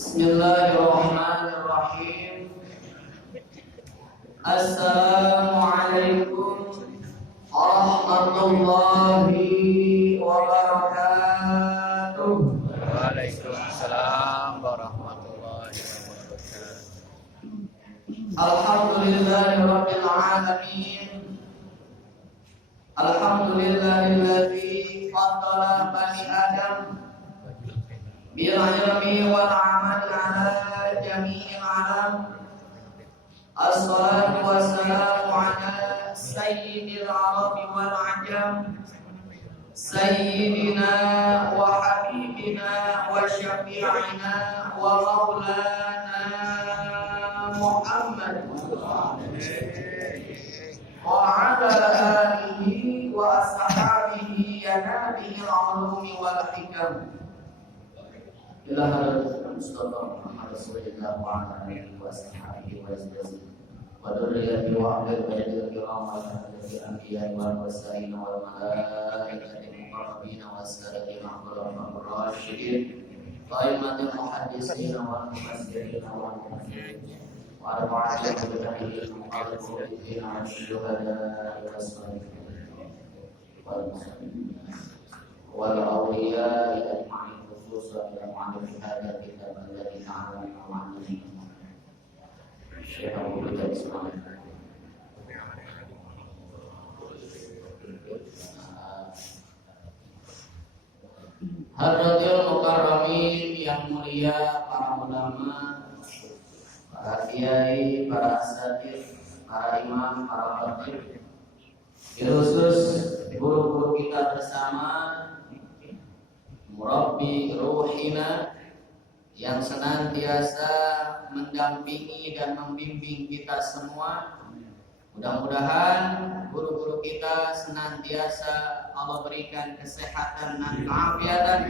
Bismillahirrahmanirrahim. Assalamualaikum warahmatullahi wabarakatuh. Waalaikumsalam warahmatullahi wabarakatuh. Alhamdulillahirabbil alamin. Alhamdulillahilladzi faddala bani Adam bil ilmi wal amali ala jami'il alam. Assalatu wassalamu ala sayyidil arabi wal ajam, sayyidina wa habibina wa syafi'ina wa maulana Muhammad wa ala alihi wa ashabihi ya nabiyil ulumi wal hikam. Ila hadatsana Mustafa Muhammad Rasulullah wa ala alihi wa ashabihi wa sallam. Wa dzurriyyati wa ahli baiti kiramah allati anbiya wal mursalin wal malaikati muqarrabin wa as-salati ma'murun rasyidin qaimatul muhaddisin wal mufassirin wal mufassirin wa arba'atin bid'atin muqarrabin wa syuhada wa salihin wal muslimin wal awliya ajma'in khususan ila ma'rifat hadha kitab alladhi ta'ala ma'ani Syekh Abu Bakar Ismail. Hadratil mukarramin yang mulia, para ulama, para kiai, para asatidz, para imam, para khatib, khusus guru-guru kita bersama, murabbi ruhina yang senantiasa mendampingi dan membimbing kita semua. Mudah-mudahan guru-guru kita senantiasa Allah berikan kesehatan dan keafiatan,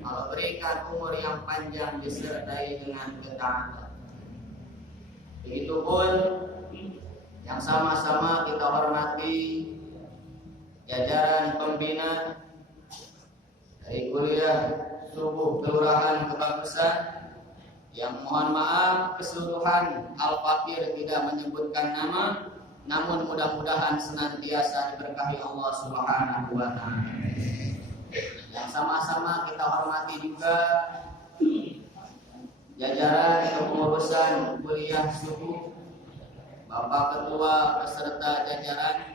Allah berikan umur yang panjang disertai dengan ketaatan. Begitupun yang sama-sama kita hormati jajaran pembina dari kuliah Subuh Kelurahan Kebagusan, yang mohon maaf keseluruhan Al-Fakir tidak menyebutkan nama, namun mudah-mudahan senantiasa diberkahi Allah Subhanahu wa ta'ala. Yang sama-sama kita hormati juga jajaran kepengurusan kuliah Subuh, Bapak Ketua beserta jajaran,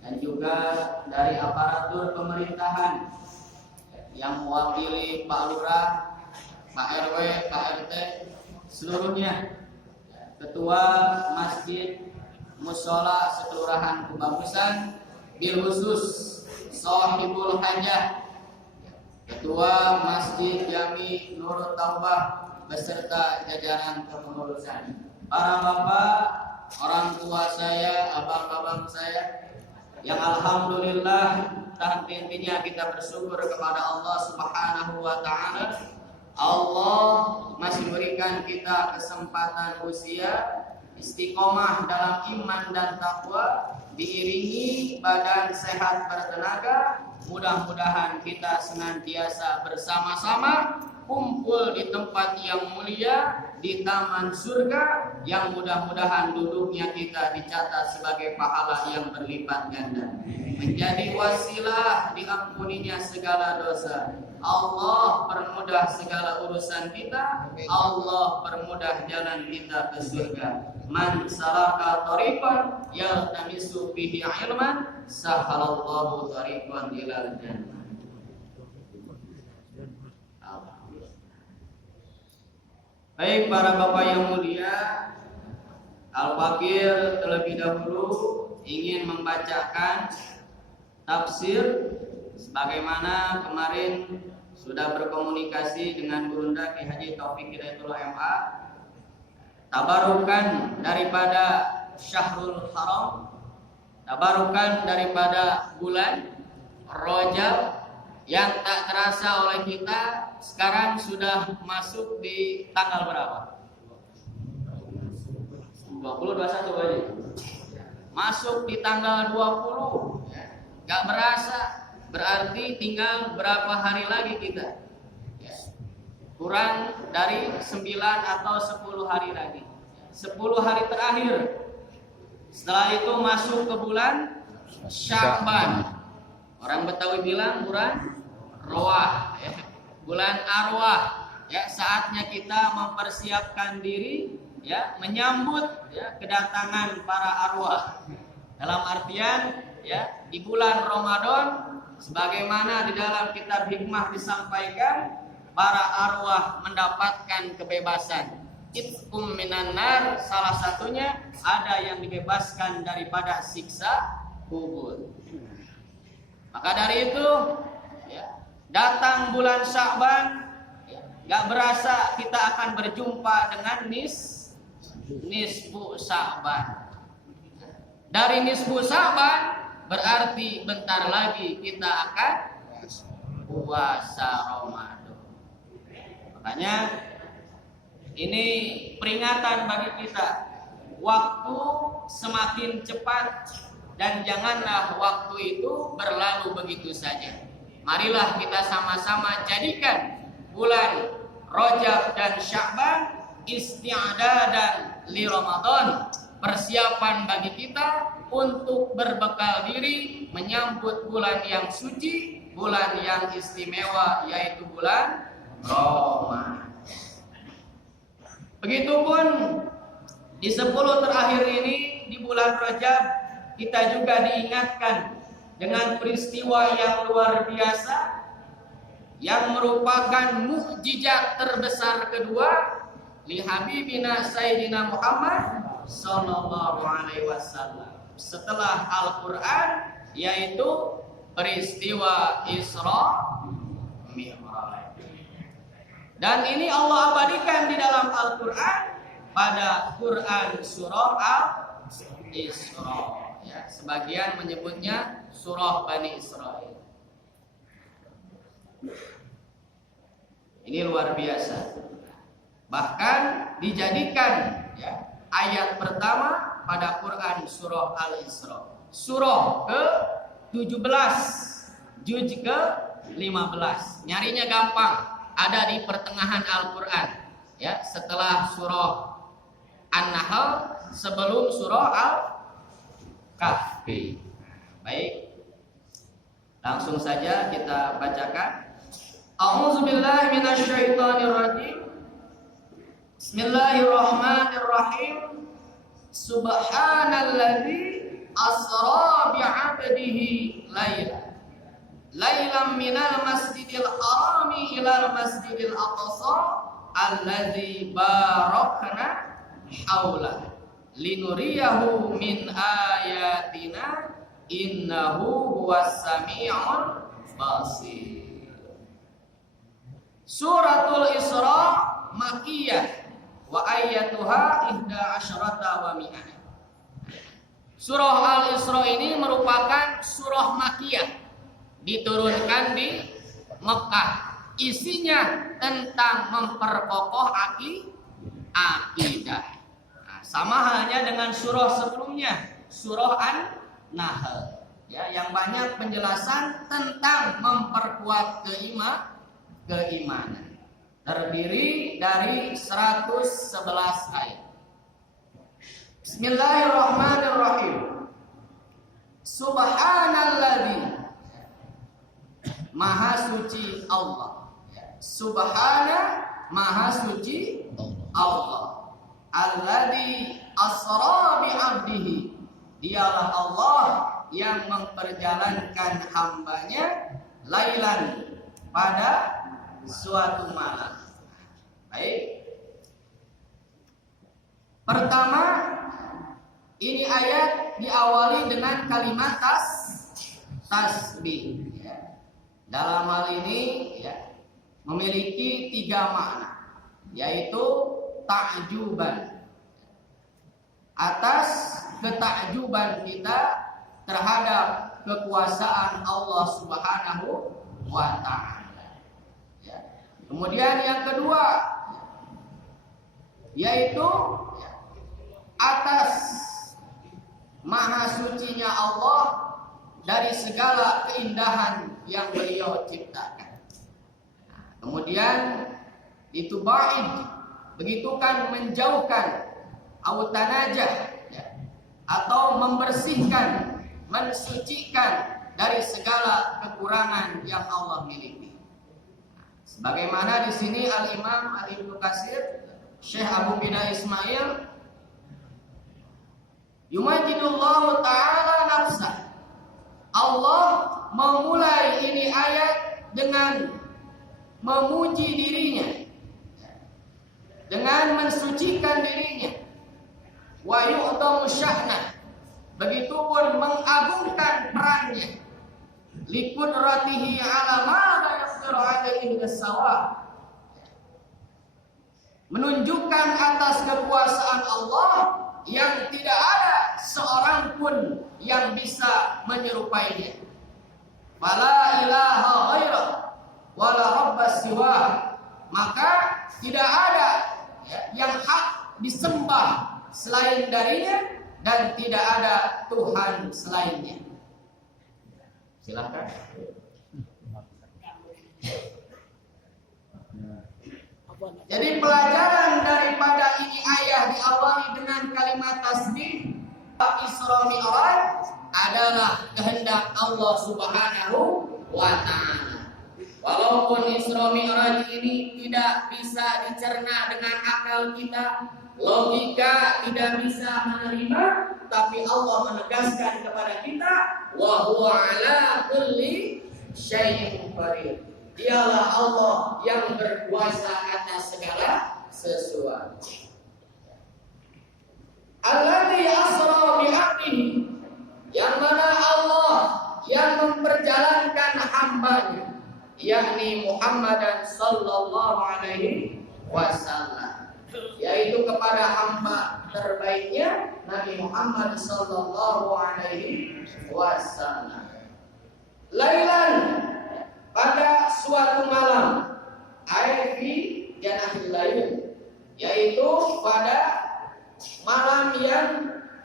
dan juga dari aparatur pemerintahan yang mewakili Pak Lurah, Pak RW, Pak RT, seluruhnya, Ketua Masjid Mushola Sekelurahan Kebagusan, bil khusus Shahibul Hajah, Ketua Masjid Jami Nurut Taubah beserta jajaran kepengurusan, para bapak, orang tua saya, abang-abang saya, yang alhamdulillah intinya kita bersyukur kepada Allah Subhanahu wa ta'ala. Allah masih berikan kita kesempatan usia, istiqomah dalam iman dan takwa, diiringi badan sehat bertenaga. Mudah-mudahan kita senantiasa bersama-sama kumpul di tempat yang mulia, di taman surga, yang mudah-mudahan duduknya kita dicatat sebagai pahala yang berlipat ganda, menjadi wasilah diampuninya segala dosa. Allah permudah segala urusan kita, Allah permudah jalan kita ke surga. Man salaka thariqan yaltamisu fihi ilman sahalallahu thariqan ilal jannah. Baik para bapak yang mulia, Al-Fakir terlebih dahulu ingin membacakan tafsir sebagaimana kemarin sudah berkomunikasi dengan Gurunda Ki Haji Taufik Hidayatullah MA, tabarukan daripada Syahrul Haram, tabarukan daripada bulan Rajab yang tak terasa oleh kita sekarang sudah masuk di tanggal berapa? 20, 21 aja. Masuk di tanggal 20. Gak berasa, berarti tinggal berapa hari lagi kita. kurang dari 9 atau 10 hari lagi. 10 hari terakhir. Setelah itu masuk ke bulan Sya'ban. Orang Betawi bilang bulan Roah, ya. Bulan arwah. Ya, saatnya kita mempersiapkan diri, ya, menyambut, ya, kedatangan para arwah. Dalam artian, ya, di bulan Ramadan, sebagaimana di dalam kitab hikmah disampaikan, para arwah mendapatkan kebebasan. Itqum minan nar, salah satunya ada yang dibebaskan daripada siksa kubur. Maka dari itu, ya, datang bulan Sya'ban, ya, gak berasa kita akan berjumpa dengan nisfu Sya'ban. Dari nisfu Sya'ban berarti bentar lagi kita akan puasa Ramadan. Makanya ini peringatan bagi kita. Waktu semakin cepat dan janganlah waktu itu berlalu begitu saja. Marilah kita sama-sama jadikan bulan Rajab dan Sya'ban isti'dadan li Ramadan, persiapan bagi kita untuk berbekal diri menyambut bulan yang suci, bulan yang istimewa, yaitu bulan Ramadan. Begitupun di 10 terakhir ini di bulan Rajab kita juga diingatkan dengan peristiwa yang luar biasa yang merupakan mukjizat terbesar kedua li habibina sayyidina Muhammad sallallahu alaihi wasallam setelah Al-Qur'an, yaitu peristiwa Isra Mi'raj. Dan ini Allah abadikan di dalam Al-Qur'an pada Quran surah Al-Isra, ya, sebagian menyebutnya surah Bani Israil. Ini luar biasa. Bahkan dijadikan, ya, ayat pertama pada Quran surah Al-Isra, surah ke-17, juz ke-15. Nyarinya gampang, ada di pertengahan Al-Quran, ya, setelah surah An-Nahl, sebelum surah Al-Kahfi. Baik, langsung saja kita bacakan. A'udzubillahi minasyaitonirrajim. Bismillahirrahmanirrahim. Subhanalladzi asra bi'abdihi lailan minal masjidil harami ilal masjidil aqsa alladzi barakna haula linuriyahu min ayatina innahu huwas sami'ul basir. Suratul Isra Makkiyah wa ayatuha 11 wa mi'ah. Surah Al-Isra ini merupakan surah Makkiyah, diturunkan di Mekah. Isinya tentang memperkokoh akidah. Nah, sama halnya dengan surah sebelumnya, surah An-Nahl, ya, yang banyak penjelasan tentang memperkuat keimanan. Terdiri dari 111 ayat. Bismillahirrahmanirrahim. Subhanalladzi, Maha suci Allah. Subhana, Maha suci Allah. Alladzi asra bi 'abdihi, dialah Allah yang memperjalankan hambanya lailan, pada suatu malam. Baik. Pertama, ini ayat diawali dengan kalimat tasbih. Ya. Dalam hal ini, ya, memiliki 3 makna, yaitu ta'juban, atas ketakjuban kita terhadap kekuasaan Allah Subhanahu wa ta'ala. Ya. Kemudian yang kedua, yaitu atas maha sucinya Allah dari segala keindahan yang beliau ciptakan. Kemudian itu ba'id, begitu kan menjauhkan, autanajah, ya, atau membersihkan, mensucikan dari segala kekurangan yang Allah miliki. Sebagaimana di sini Al-Imam Ibnu Katsir, Syekh Abu Bina Ismail, yumajidullahu ta'ala nafsah. Allah memulai ini ayat dengan memuji dirinya, dengan mensucikan dirinya, wa yu'tamu sya'nah, begitupun mengagungkan perannya, liqudratihi ala ma la yaqdiru alaihi bis-sawa, menunjukkan atas kekuasaan Allah yang tidak ada seorang pun yang bisa menyerupainya. Fala ilaha ghairah wala rabbas siwa, maka tidak ada yang hak disembah selain darinya dan tidak ada Tuhan selainnya. Silakan. Jadi pelajaran daripada ini ayat diawali dengan kalimat tasbih Isra Mi'raj adalah kehendak Allah Subhanahu wa ta'ala. Walaupun Isra Mi'raj ini tidak bisa dicerna dengan akal kita, logika tidak bisa menerima, tapi Allah menegaskan kepada kita, wa huwa ala kulli syai'in qadir. Dialah Allah yang berkuasa atas segala sesuatu. Alladzi asra bi'abdihi, yang mana Allah yang memperjalankan hambanya, yakni Muhammadan sallallahu alaihi wasallam, yaitu kepada hamba terbaiknya Nabi Muhammad sallallahu alaihi wasallam. Lailan, pada suatu malam, fi janahil lail, yaitu pada malam yang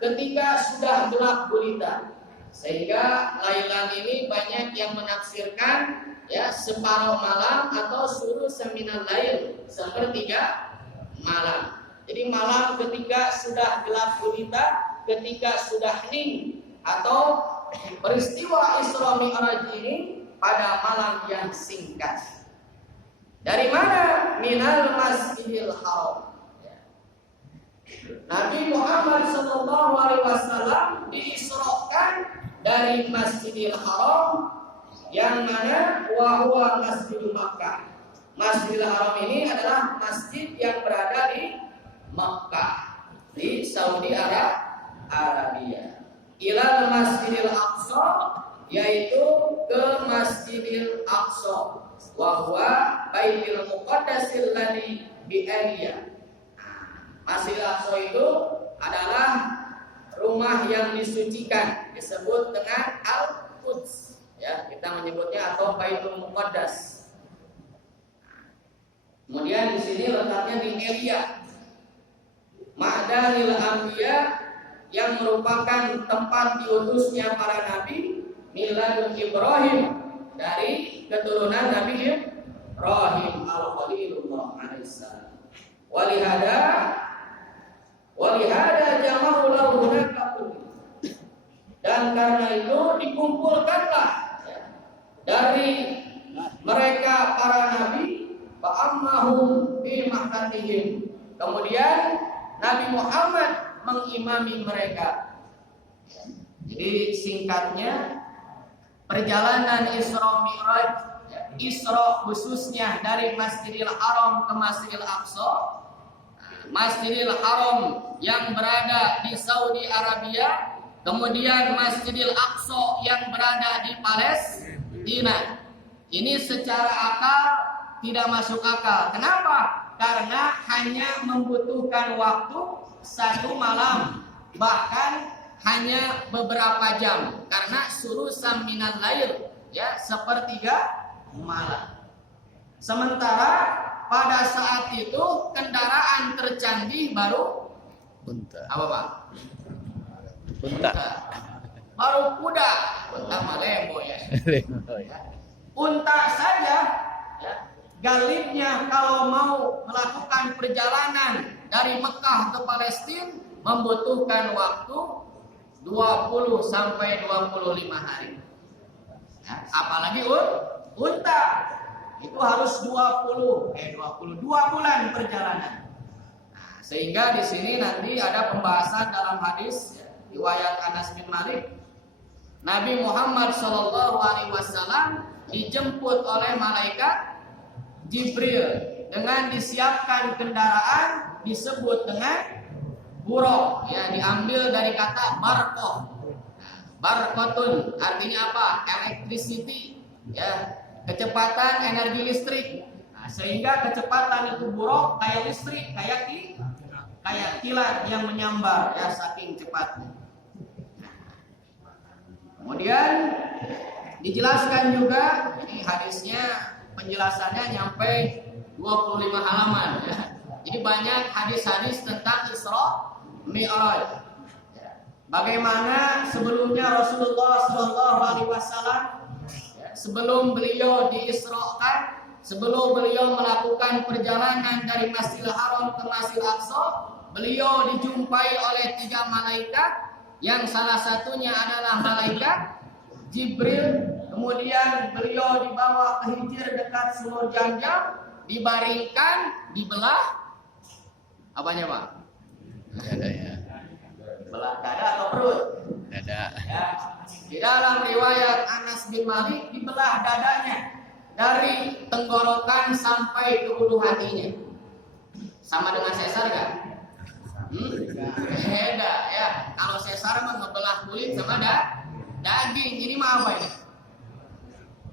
ketika sudah gelap gulita. Sehingga lailan ini banyak yang menafsirkan ya separuh malam atau sulusan minal lail, sepertiga malam. Jadi malam ketika sudah gelap gulita, ketika sudah hening, atau peristiwa Isra Mi'raj ini pada malam yang singkat. Dari mana? Minal Masjidil Haram. Nabi Muhammad sallallahu alaihi wasallam diisrokan dari Masjidil Haram, yang mana wa huwa Masjidul Makkah. Masjidil Haram ini adalah masjid yang berada di Makkah, di Saudi Arabia. Ila Masjidil Aqsa, yaitu ke Masjidil Aqsa, wa huwa Baitul Muqaddasil ladzi bi Aliyah. Masjidil Aqsa itu adalah rumah yang disucikan, disebut dengan Al-Quds, ya, kita menyebutnya, atau Baitul Muqaddas. Kemudian di sini letaknya di Elia, Ma'danil Anbiya, yang merupakan tempat diutusnya para nabi, miladun Ibrahim, dari keturunan Nabi Ibrahim al-Khalilullah alaihissalam. Walihada jama'u lahu hunaka, dan karena itu dikumpulkanlah dari mereka para nabi, fa'ammahum bi mahdatihim, kemudian Nabi Muhammad mengimami mereka. Jadi singkatnya, perjalanan Isra Mi'raj, Isra khususnya dari Masjidil Haram ke Masjidil Aqsa. Masjidil Haram yang berada di Saudi Arabia, kemudian Masjidil Aqsa yang berada di Palestina. Ini secara akal tidak masuk akal. Kenapa? Karena hanya membutuhkan waktu satu malam, bahkan hanya beberapa jam, karena sulusan minal lail, ya, sepertiga malam. Sementara pada saat itu kendaraan tercanggih baru Unta. apa, Pak? Unta. Baru kuda, unta mah lembo ya. Lembo ya. Unta saja ya, galibnya kalau mau melakukan perjalanan dari Mekah ke Palestina membutuhkan waktu 20 sampai 25 hari. Ya, apalagi unta itu harus 2 bulan perjalanan. Nah, sehingga di sini nanti ada pembahasan dalam hadis riwayat Anas bin Malik, Nabi Muhammad SAW dijemput oleh malaikat Jibril dengan disiapkan kendaraan disebut dengan buraq, ya, diambil dari kata barqah. Barqatun artinya apa? Electricity, ya, kecepatan energi listrik. Nah, sehingga kecepatan itu buraq kayak listrik, kayak kilat yang menyambar, ya, saking cepatnya. Kemudian dijelaskan juga, ini hadisnya penjelasannya nyampe 25 halaman, ya. Jadi banyak hadis-hadis tentang Isra Mi'raj. Bagaimana sebelumnya Rasulullah SAW, sebelum beliau diisrakan, sebelum beliau melakukan perjalanan dari Masjidil Haram ke Masjidil Aqsa, beliau dijumpai oleh 3 malaikat, yang salah satunya adalah malaikat Jibril. Kemudian beliau dibawa ke Hijr dekat Sumur Jam-Jam, dibaringkan, dibelah. Apanya, Pak? Dadanya. Belah dada atau perut? Dada. Ya. Di dalam riwayat Anas bin Malik dibelah dadanya dari tenggorokan sampai ke ulu hatinya. Sama dengan sesar nggak? Beda, ya. Kalau sesar mah ngebelah kulit sama daging. Ini mah apa ini?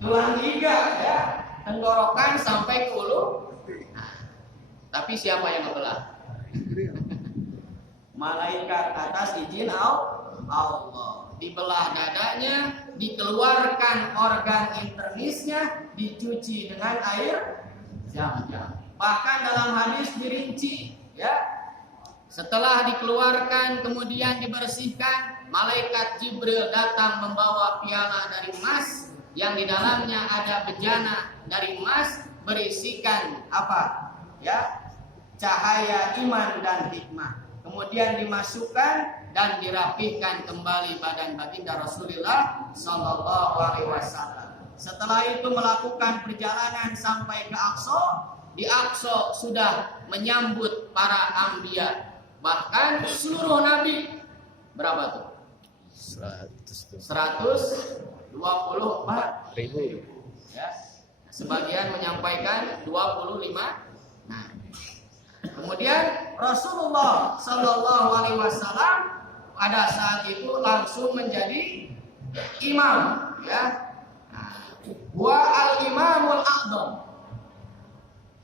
Tulang iga, ya. Tenggorokan sampai ke ulu. Nah, tapi siapa yang ngebelah? Malaikat atas izin Allah. Dibelah dadanya, dikeluarkan organ internisnya, dicuci dengan air Zam-Zam. Bahkan dalam hadis dirinci, ya. Setelah dikeluarkan kemudian dibersihkan, malaikat Jibril datang membawa piala dari emas yang di dalamnya ada bejana dari emas berisikan apa? Ya, cahaya iman dan hikmah. Kemudian dimasukkan dan dirapihkan kembali badan baginda Rasulullah Sallallahu Alaihi Wasallam. Setelah itu melakukan perjalanan sampai ke Aqsa. Di Aqsa sudah menyambut para anbiya, bahkan seluruh nabi. Berapa tuh? 124.000. Ya. Sebagian menyampaikan 25. Nah, kemudian Rasulullah Sallallahu Alaihi Wasallam pada saat itu langsung menjadi imam, ya. Wa al-imamul a'dham.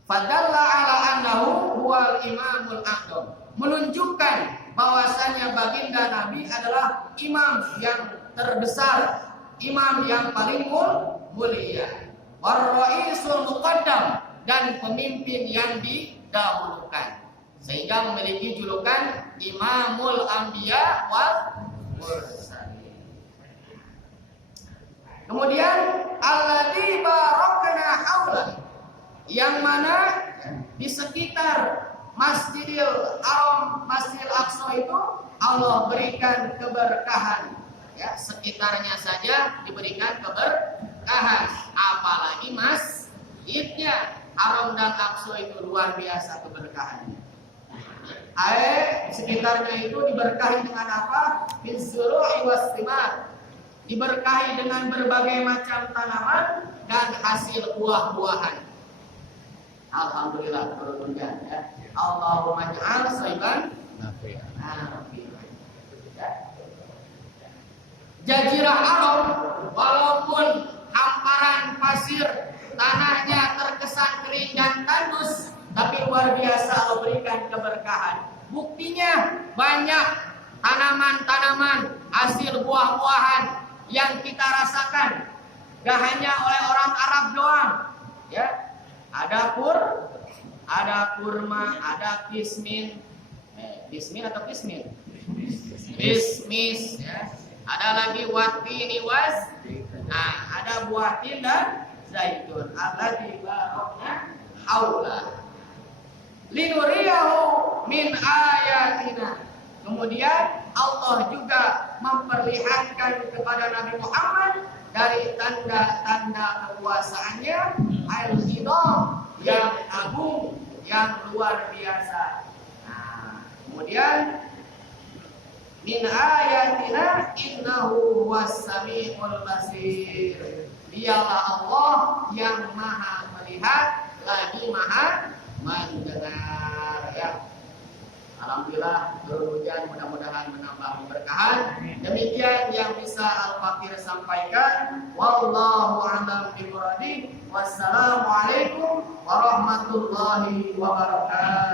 Fadalla ala annahu huwal imamul a'dham. Menunjukkan bahwasannya baginda Nabi adalah imam yang terbesar, imam yang paling mulia. War-ra'isul muqaddam, dan pemimpin yang didahulukan, sehingga memiliki julukan Imamul Anbiya wal Mursalin. Kemudian alladzi barakna haula, yang mana di sekitar Masjidil Haram, Masjidil Aqsa itu Allah berikan keberkahan, ya, sekitarnya saja diberikan keberkahan, apalagi masjidnya Haram dan Aqsa itu luar biasa keberkahannya. Sekitarnya itu diberkahi dengan apa? Bizzuru'i was-thimar, diberkahi dengan berbagai macam tanaman dan hasil buah-buahan. Alhamdulillah turun hujan, ya. Allahumma ja'al sayban nafi'an. Jazirah Arab walaupun hamparan pasir, tanahnya terkesan kering dan tandus, tapi luar biasa Allah berikan keberkahan. Buktinya banyak tanaman-tanaman, hasil buah-buahan yang kita rasakan. Gak hanya oleh orang Arab doang, ya. Ada kurma, ada kismin. Kismin atau kismin? Kismis, ya. Ada lagi watini was. Nah, ada buah tin dan zaitun. Alladzi barakna haula linuriyahu min ayatina. Kemudian Allah juga memperlihatkan kepada Nabi Muhammad dari tanda-tanda kekuasaannya al-idham yang agung, yang luar biasa. Nah, kemudian min ayatina innahu was-sami'ul basir. Dialah Allah yang maha melihat lagi maha mendengar, ya. Alhamdulillah turun hujan, mudah-mudahan menambah keberkahan. Demikian yang bisa Al-Fakir sampaikan. Wallahu a'lam bishawab. Wassalamualaikum warahmatullahi wabarakatuh.